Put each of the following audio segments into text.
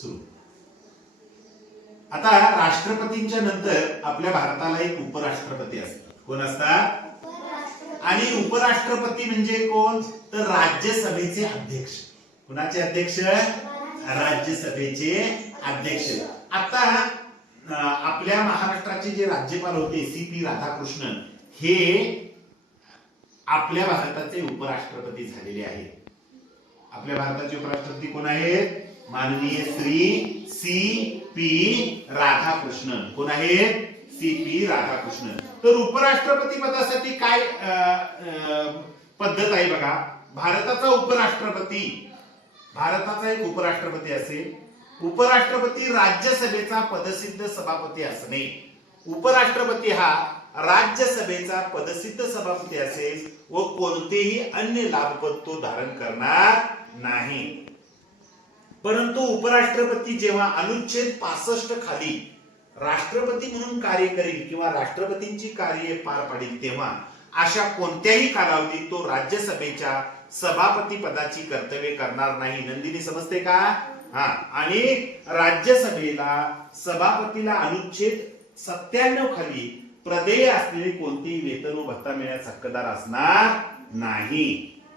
सुरू. आता राष्ट्रपतींच्या नंतर आपल्या भारताला एक उपराष्ट्रपती असतात. कोण असतात? आणि उपराष्ट्रपती म्हणजे कोण? तर राज्यसभेचे अध्यक्ष. कुणाचे अध्यक्ष? राज्यसभेचे अध्यक्ष. आता आपल्या महाराष्ट्राचे जे राज्यपाल होते सी पी राधाकृष्णन हे आपल्या भारताचे उपराष्ट्रपती झालेले आहेत. आपल्या भारताचे उपराष्ट्रपती कोण आहेत? माननीय श्री सी पी राधाकृष्णन. कोण आहेत? C P Radhakrishnan. तर उपराष्ट्रपती पदासाठी काय पद्धत आहे बघा. भारताचा उपराष्ट्रपती भारताचा एक उपराष्ट्रपती असेल. उपराष्ट्रपती राज्यसभेचा पदसिद्ध सभापती असणे. उपराष्ट्रपती हा राज्यसभेचा पदसिद्ध सभापती असेल व कोणतेही अन्य लाभपद तो धारण करणार नाही. परंतु उपराष्ट्रपती जेव्हा अनुच्छेद पासष्ट खाली राष्ट्रपती म्हणून कार्य करेल किंवा राष्ट्रपतींची कार्य पार पाडेल तेव्हा अशा कोणत्याही कालावधीत तो राज्यसभेच्या सभापती पदाची कर्तव्य करणार नाही. नंदिनी समजते का? हा. आणि राज्यसभेला सभापतीला अनुच्छेद सत्त्याण्णव खाली प्रदेय असलेली कोणतीही वेतन व भत्ता मिळण्यास हक्कदार असणार नाही.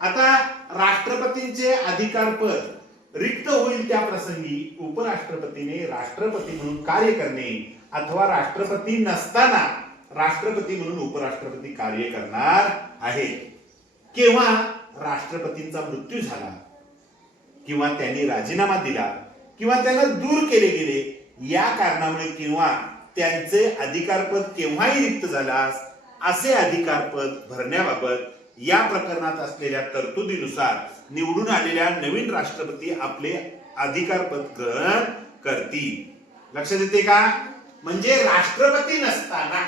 आता राष्ट्रपतींचे अधिकारपद रिक्त होईल त्या प्रसंगी उपराष्ट्रपतीने राष्ट्रपती म्हणून कार्य करणे अथवा राष्ट्रपती नसताना राष्ट्रपती म्हणून उपराष्ट्रपती कार्य करणार आहे. केव्हा राष्ट्रपतींचा मृत्यू झाला किंवा त्यांनी राजीनामा दिला किंवा त्यांना दूर केले गेले या कारणामुळे किंवा त्यांचे अधिकारपद केव्हाही रिक्त झाल्यास असे अधिकारपद भरण्याबाबत या प्रकरणात असलेल्या तरतुदीनुसार निवडून आलेल्या नवीन राष्ट्रपती आपले अधिकारपद ग्रहण करतील. लक्षात येते का? म्हणजे राष्ट्रपती नसताना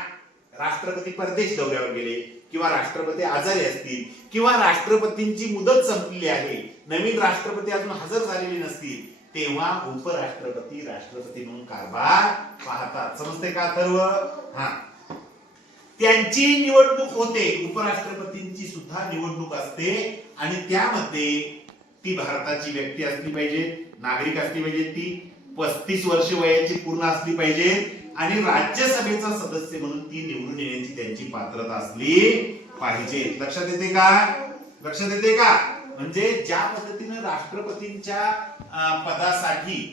राष्ट्रपती परदेश दौऱ्यावर गेले किंवा राष्ट्रपती आजारी असतील किंवा राष्ट्रपतींची मुदत संपलेली आहे नवीन राष्ट्रपती अजून हजर झालेले नसतील तेव्हा उपराष्ट्रपती राष्ट्रपती म्हणून कारभार पाहतात. समजते का सर्व? हा. त्यांची निवडणूक होते. उपराष्ट्रपतींची सुद्धा निवडणूक असते. आणि त्यामध्ये ती भारताची व्यक्ती असली पाहिजे नागरिक असली पाहिजे ती पस्तीस वर्ष वयाची पूर्ण असली पाहिजे. आणि राज्यसभेचा सदस्य म्हणून ती निवडून येण्याची त्यांची पात्रता असली पाहिजे. लक्षात येते का? लक्षात येते का? म्हणजे ज्या पद्धतीनं राष्ट्रपतींच्या पदासाठी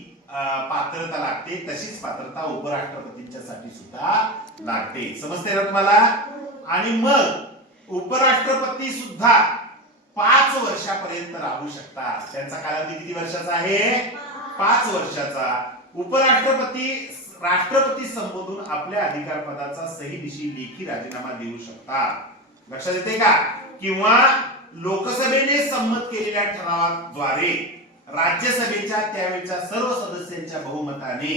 पात्रता लागते तशीच पात्रता उपराष्ट्रपतींच्या साठी सुद्धा लागते. समजते ना तुम्हाला? आणि मग उपराष्ट्रपती सुद्धा पाच वर्षापर्यंत राहू शकतात. त्यांचा कालावधी किती वर्षाचा आहे? पाच वर्षाचा. उपराष्ट्रपती राष्ट्रपती संबोधून आपल्या अधिकार पदाचा सही दिशी लेखी राजीनामा देऊ शकतात. लक्षात येते का? किंवा लोकसभेने संमत केलेल्या ठरावाद्वारे राज्यसभेच्या त्यावेळच्या सर्व सदस्यांच्या बहुमताने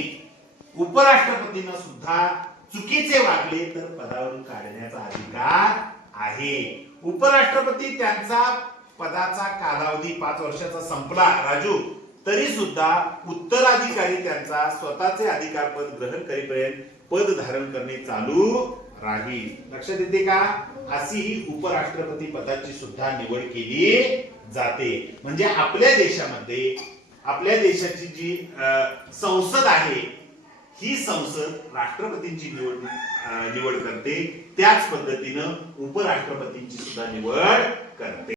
उपराष्ट्रपतींना सुद्धा चुकीचे वागले तर पदावरून काढण्याचा अधिकार आहे. उपराष्ट्रपती त्यांचा पदाचा कालावधी पाच वर्षाचा संपला. राजू तरी सुद्धा उत्तराधिकारी त्यांचा स्वतःचे अधिकारपद ग्रहण करीपर्यंत पद धारण करणे चालू राहील. लक्षात येते का? अशी ही उपराष्ट्रपती पदाची सुद्धा निवड केली जाते. म्हणजे आपल्या देशामध्ये आपल्या देशाची जी अं, संसद आहे ही संसद राष्ट्रपतींची निवड निवड करते. त्याच पद्धतीनं उपराष्ट्रपतींची सुद्धा निवड करते.